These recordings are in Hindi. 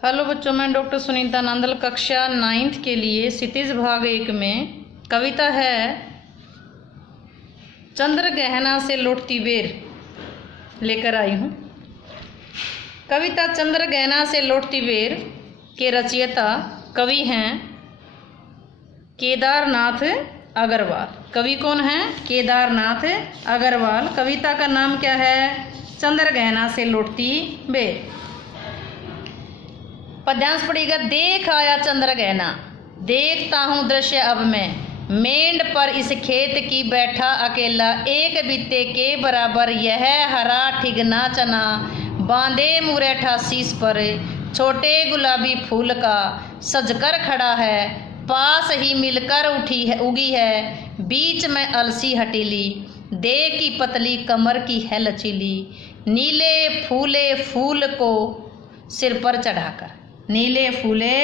हेलो बच्चों, मैं डॉक्टर सुनीता नंदल कक्षा 9th के लिए क्षितिज भाग 1 में कविता है चंद्र गहना से लौटती बेर लेकर आई हूँ। कविता चंद्र गहना से लौटती बेर के रचयिता कवि हैं केदारनाथ अग्रवाल। कवि कौन हैं? केदारनाथ अग्रवाल। कविता का नाम क्या है? चंद्र गहना से लौटती बेर। पद्यांश पड़ेगा। देख आया चंद्र गहना, देखता हूँ दृश्य अब मैं, मेंढ पर इस खेत की बैठा अकेला, एक बित्ते के बराबर यह हरा ठिगना चना, बांधे मुरैठा शीश पर छोटे गुलाबी फूल का, सजकर खड़ा है पास ही मिलकर उगी है, बीच में अलसी हटीली, दे की पतली कमर की है लचीली, नीले फूले फूल को सिर पर चढ़ाकर, नीले फूले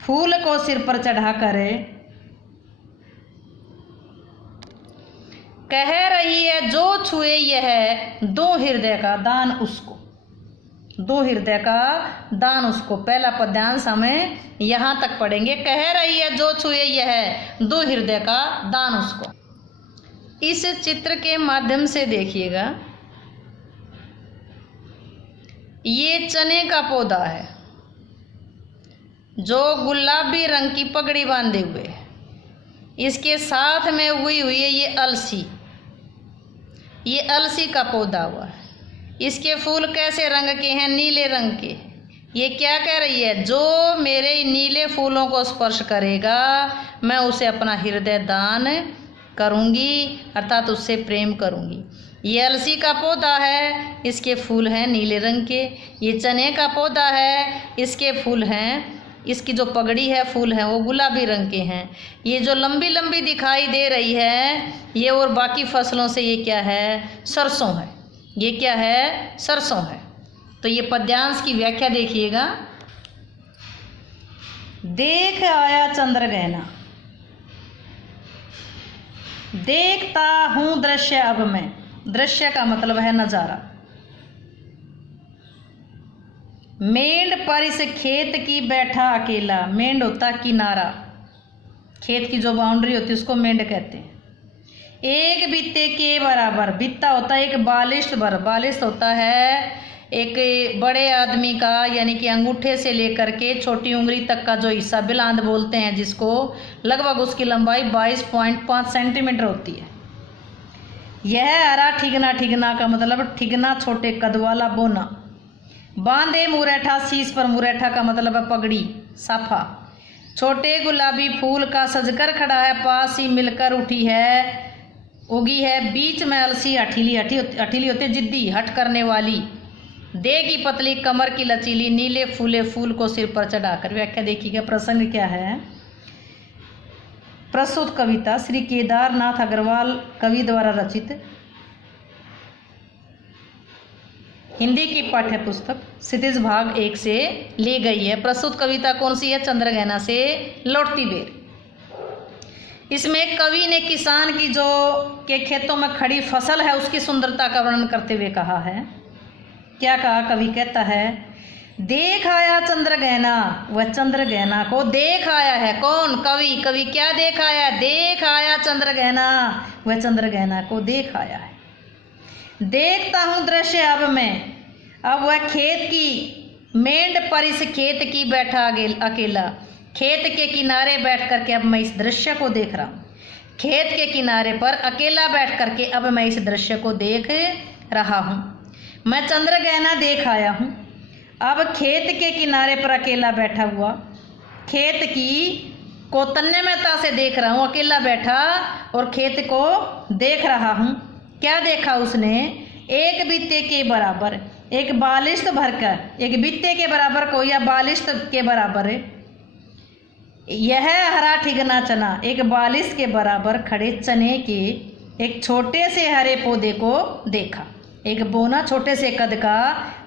फूल को सिर पर चढ़ाकर कह रही है जो छुए यह दो हृदय का दान उसको, दो हृदय का दान उसको। पहला पद्यांश हमें यहाँ तक पढ़ेंगे। कह रही है जो छुए यह दो हृदय का दान उसको। इस चित्र के माध्यम से देखिएगा, ये चने का पौधा है जो गुलाबी रंग की पगड़ी बांधे हुए है। इसके साथ में उगी हुई है ये अलसी का पौधा हुआ है। इसके फूल कैसे रंग के हैं? नीले रंग के। ये क्या कह रही है? जो मेरे नीले फूलों को स्पर्श करेगा मैं उसे अपना हृदय दान करूंगी, अर्थात उससे प्रेम करूंगी। ये अलसी का पौधा है, इसके फूल हैं नीले रंग के। ये चने का पौधा है, इसके फूल हैं, इसकी जो पगड़ी है फूल हैं वो गुलाबी रंग के हैं। ये जो लंबी लंबी दिखाई दे रही है ये और बाकी फसलों से ये क्या है? सरसों है। ये क्या है? सरसों है। तो ये पद्यांश की व्याख्या देखिएगा। देख आया चंद्र गहना, देखता हूं दृश्य अब मैं। दृश्य का मतलब है नजारा। मेंढ पर इस खेत की बैठा अकेला। मेंढ होता किनारा, खेत की जो बाउंड्री होती है उसको मेंढ कहते हैं। एक बित्ते के बराबर, बित्ता होता है एक बालिश्त भर। बालिश्त होता है एक बड़े आदमी का, यानी कि अंगूठे से लेकर के छोटी उंगली तक का जो हिस्सा, बिलांद बोलते हैं जिसको, लगभग उसकी लंबाई 22.5 सेंटीमीटर होती है। यह हरा ठिगना, ठिगना का मतलब ठिगना छोटे कद वाला बोना। बांधे मुरैठा शीश पर, मुरैठा का मतलब है पगड़ी, साफा। छोटे गुलाबी फूल का सजकर खड़ा है, पास ही मिलकर उगी है, बीच में अलसी हठीली होती है जिद्दी, हट करने वाली, दे की पतली कमर की लचीली, नीले फूले फूल को सिर पर चढ़ाकर। व्याख्या देखिएगा। प्रसंग क्या है? प्रस्तुत कविता श्री केदारनाथ अग्रवाल कवि द्वारा रचित हिंदी की पाठ्य पुस्तक क्षितिज भाग 1 से ली गई है। प्रस्तुत कविता कौन सी है? चंद्र गहना से लौटती बेर। इसमें कवि ने किसान की जो के खेतों में खड़ी फसल है उसकी सुंदरता का वर्णन करते हुए कहा है। क्या कहा? कवि कहता है देख आया चंद्र गहना, वह चंद्र गहना को देख आया है। कौन? कवि। कवि क्या देख आया? देख आया चंद्र गहना, वह चंद्र गहना को देख आया है। देखता हूँ दृश्य अब मैं, अब वह खेत की, मेंढ पर इस खेत की बैठा अकेला। खेत के किनारे बैठ करके अब मैं इस दृश्य को देख रहा हूँ। खेत के किनारे पर अकेला बैठ करके अब मैं इस दृश्य को देख रहा हूँ। मैं चंद्र गहना देख आया हूँ, अब खेत के किनारे पर अकेला बैठा हुआ, खेत की को तन्यमयता से देख रहा हूँ। अकेला बैठा और खेत को देख रहा हूँ। क्या देखा उसने? एक बित्ते के बराबर, एक बालिश्त भरकर, एक बित्ते के बराबर को या बालिश्त के बराबर यह हरा ठिगना चना, एक बालिश्त के बराबर खड़े चने के एक छोटे से हरे पौधे को देखा। एक बोना छोटे से कद का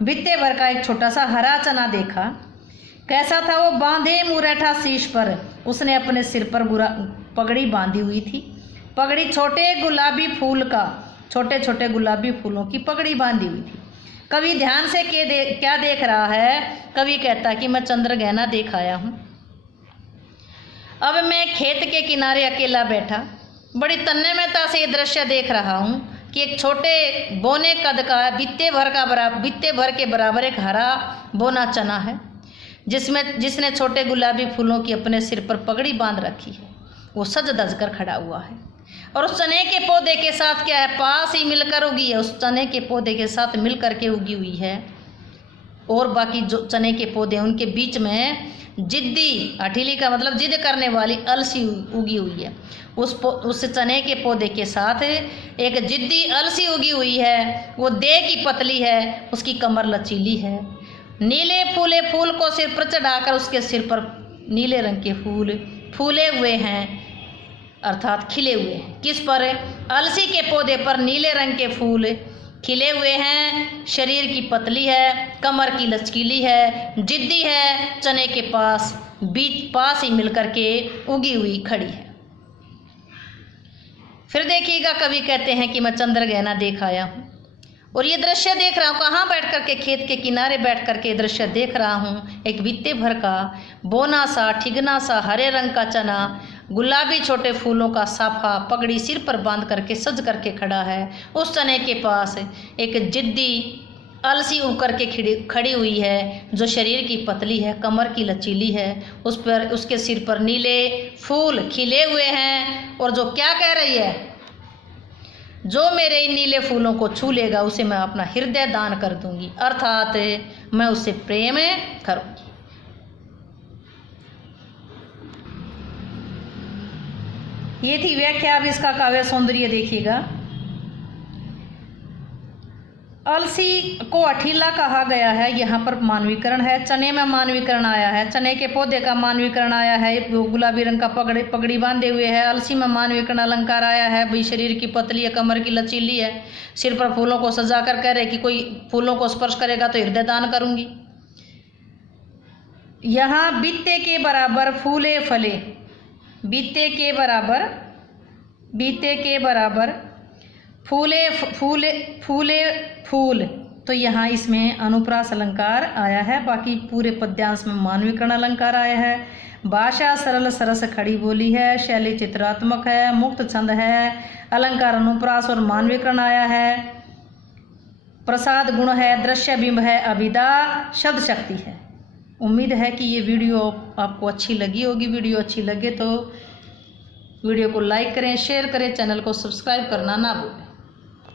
बित्ते भर का एक छोटा सा हरा चना देखा। कैसा था वो? बांधे मुरैठा शीश पर, उसने अपने सिर पर पगड़ी बांधी हुई थी। पगड़ी छोटे गुलाबी फूल का, छोटे छोटे गुलाबी फूलों की पगड़ी बांधी हुई थी। कवि ध्यान से क्या देख रहा है? कवि कहता है कि मैं चंद्रगहना देख आया हूँ। अब मैं खेत के किनारे अकेला बैठा बड़ी तन्मयता से ये दृश्य देख रहा हूँ कि एक छोटे बोने कद का बित्ते भर के बराबर एक हरा बोना चना है, जिसने छोटे गुलाबी फूलों की अपने सिर पर पगड़ी बांध रखी है। वो सज धज कर खड़ा हुआ है और उस चने के पौधे के साथ क्या है? पास ही मिलकर उगी है, उस चने के पौधे के साथ मिल करके उगी हुई है। और बाकी जो चने के पौधे उनके बीच में जिद्दी, हठीली का मतलब जिद करने वाली अलसी उगी हुई है। उस चने के पौधे के साथ एक जिद्दी अलसी उगी हुई है। वो देह की पतली है, उसकी कमर लचीली है। नीले फूले फूल को सिर पर चढ़ाकर उसके सिर पर नीले रंग के फूल फूले हुए हैं, अर्थात खिले हुए हैं। किस पर? अलसी के पौधे पर नीले रंग के फूल खिले हुए हैं। शरीर की पतली है, कमर की लचकीली है, जिद्दी है, चने के पास ही मिलकर के उगी हुई खड़ी है। फिर देखिएगा, कवि कहते हैं कि मैं चंद्रगहना देख आया हूँ और ये दृश्य देख रहा हूँ। कहाँ बैठ करके? खेत के किनारे बैठ करके दृश्य देख रहा हूँ। एक बित्ते भर का बोना सा ठिगना सा हरे रंग का चना गुलाबी छोटे फूलों का साफा पगड़ी सिर पर बांध करके सज करके खड़ा है। उस चने के पास एक जिद्दी अलसी उग करके खड़ी हुई है, जो शरीर की पतली है, कमर की लचीली है। उस पर उसके सिर पर नीले फूल खिले हुए हैं और जो क्या कह रही है? जो मेरे इन नीले फूलों को छू लेगा उसे मैं अपना हृदय दान कर दूंगी, अर्थात मैं उससे प्रेम करूंगी। ये थी व्याख्या। अब इसका काव्य सौंदर्य देखिएगा। अलसी को अठीला कहा गया है, यहाँ पर मानवीकरण है। चने में मानवीकरण आया है, चने के पौधे का मानवीकरण आया है, गुलाबी रंग का पगड़ी बांधे हुए है। अलसी में मानवीकरण अलंकार आया है, भाई शरीर की पतली है, कमर की लचीली है, सिर पर फूलों को सजा कर कह रहे कि कोई फूलों को स्पर्श करेगा तो हृदय दान करूंगी। यहाँ बित्ते के बराबर फूले फले, बीते के बराबर फूले फूल, तो यहाँ इसमें अनुप्रास अलंकार आया है। बाकी पूरे पद्यांश में मानवीकरण अलंकार आया है। भाषा सरल सरस खड़ी बोली है, शैली चित्रात्मक है, मुक्त छंद है, अलंकार अनुप्रास और मानवीकरण आया है। प्रसाद गुण है, दृश्य बिंब है, अभिदा शब्द शक्ति है। उम्मीद है कि ये वीडियो आपको अच्छी लगी होगी। वीडियो अच्छी लगे तो वीडियो को लाइक करें, शेयर करें, चैनल को सब्सक्राइब करना ना भूलें।